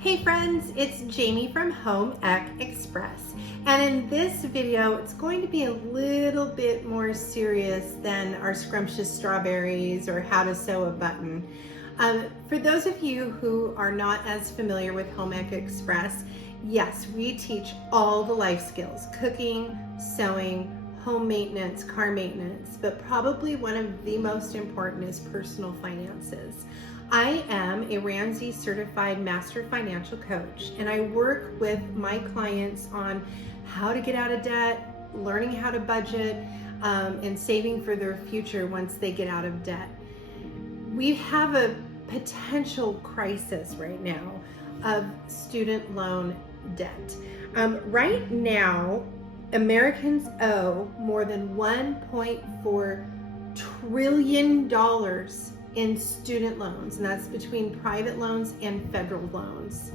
Hey friends, it's Jamie from Home Ec Express, and in this video it's going to be a little bit more serious than our scrumptious strawberries or how to sew a button. For those of you who are not as familiar with Home Ec Express, yes, we teach all the life skills: cooking, sewing, home maintenance, car maintenance, but probably one of the most important is personal finances. I am a Ramsey certified master financial coach, and I work with my clients on how to get out of debt, learning how to budget, and saving for their future once they get out of debt. We have a potential crisis right now of student loan debt. Right now, Americans owe more than $1.4 trillion in student loans, and that's between private loans and federal loans.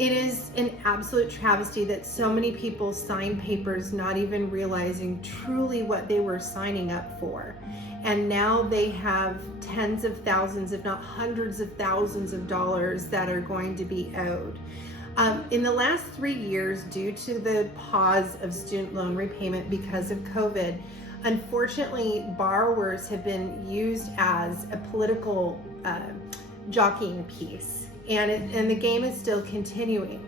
It is an absolute travesty that so many people sign papers not even realizing truly what they were signing up for. And now they have tens of thousands, if not hundreds of thousands of dollars that are going to be owed. In the last 3 years, due to the pause of student loan repayment because of COVID, unfortunately, borrowers have been used as a political jockeying piece, and the game is still continuing.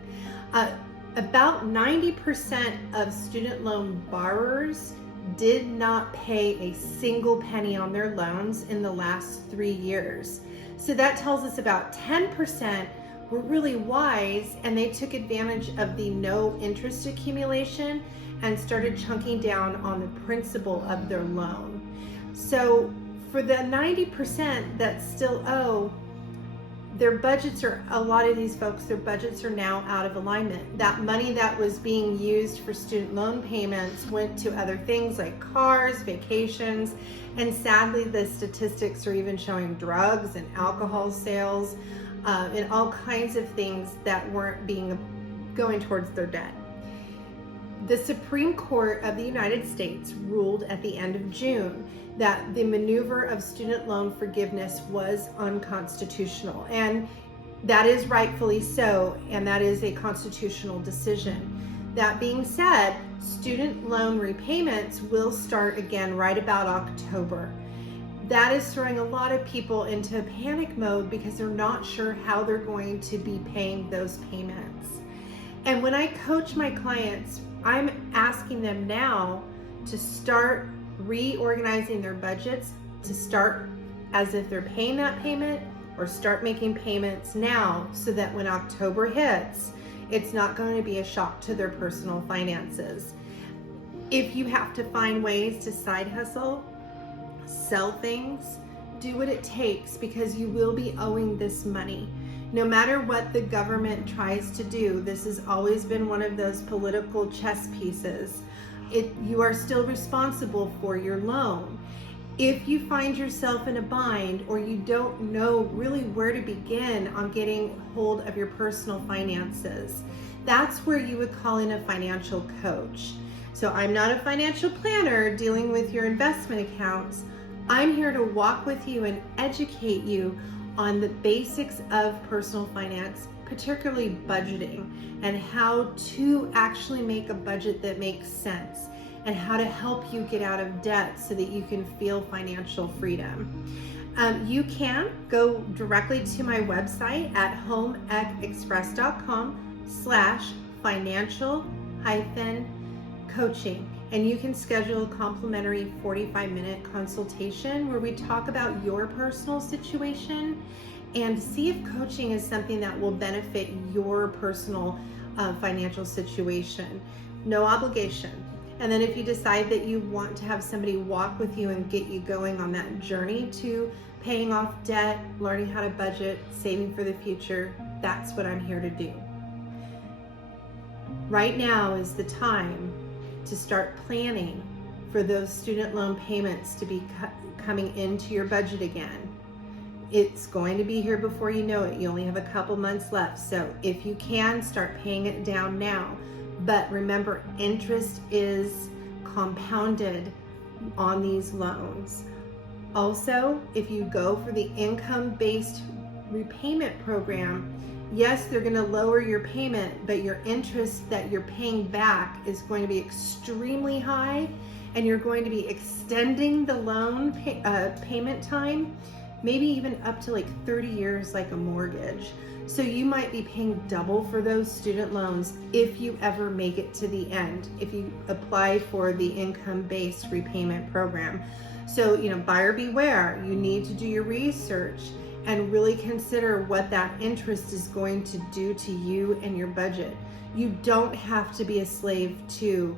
About 90% of student loan borrowers did not pay a single penny on their loans in the last 3 years. So that tells us about 10% were really wise, and they took advantage of the no interest accumulation and started chunking down on the principal of their loan. So for the 90% that still owe, their budgets are, a lot of these folks, their budgets are now out of alignment. That money that was being used for student loan payments went to other things like cars, vacations, and sadly the statistics are even showing drugs and alcohol sales and all kinds of things that weren't going towards their debt. The Supreme Court of the United States ruled at the end of June that the maneuver of student loan forgiveness was unconstitutional, and that is rightfully so, and that is a constitutional decision. That being said, student loan repayments will start again right about October. That is throwing a lot of people into panic mode because they're not sure how they're going to be paying those payments. And when I coach my clients, I'm asking them now to start reorganizing their budgets, to start as if they're paying that payment, or start making payments now so that when October hits, it's not going to be a shock to their personal finances. If you have to find ways to side hustle, sell things, do what it takes, because you will be owing this money. No matter what the government tries to do, this has always been one of those political chess pieces. You are still responsible for your loan. If you find yourself in a bind, or you don't know really where to begin on getting hold of your personal finances, that's where you would call in a financial coach. So I'm not a financial planner dealing with your investment accounts. I'm here to walk with you and educate you on the basics of personal finance, particularly budgeting, and how to actually make a budget that makes sense, and how to help you get out of debt so that you can feel financial freedom. You can go directly to my website at homeecexpress.com/financial-coaching. And you can schedule a complimentary 45-minute consultation where we talk about your personal situation and see if coaching is something that will benefit your personal financial situation. No obligation. And then if you decide that you want to have somebody walk with you and get you going on that journey to paying off debt, learning how to budget, saving for the future, that's what I'm here to do. Right now is the time to start planning for those student loan payments to be coming into your budget again. It's going to be here before you know it. You only have a couple months left. So if you can, start paying it down now. But remember, interest is compounded on these loans. Also, if you go for the income-based repayment program, Yes, they're going to lower your payment, but your interest that you're paying back is going to be extremely high, and you're going to be extending the loan payment time, maybe even up to like 30 years like a mortgage. So you might be paying double for those student loans if you ever make it to the end, if you apply for the income-based repayment program. So, buyer beware. You need to do your research and really consider what that interest is going to do to you and your budget. You don't have to be a slave to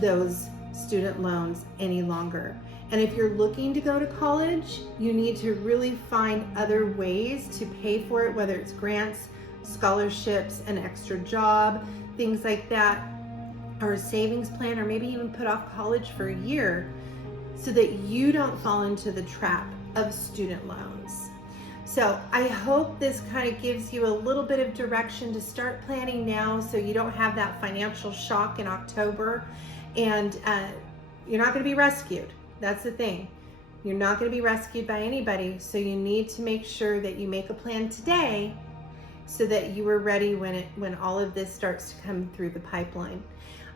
those student loans any longer. And if you're looking to go to college, you need to really find other ways to pay for it, whether it's grants, scholarships, an extra job, things like that, or a savings plan, or maybe even put off college for a year so that you don't fall into the trap of student loans. So I hope this kind of gives you a little bit of direction to start planning now so you don't have that financial shock in October, and you're not going to be rescued. That's the thing. You're not going to be rescued by anybody, so you need to make sure that you make a plan today so that you are ready when all of this starts to come through the pipeline.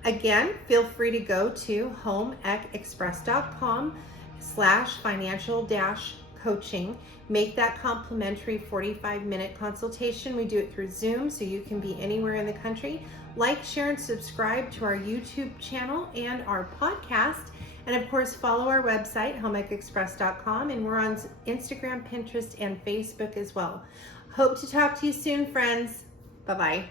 Again, feel free to go to homeecexpress.com/financial-coaching. Make that complimentary 45-minute consultation. We do it through Zoom, so you can be anywhere in the country. Like, share, and subscribe to our YouTube channel and our podcast. And of course, follow our website, homeecexpress.com, and we're on Instagram, Pinterest, and Facebook as well. Hope to talk to you soon, friends. Bye-bye.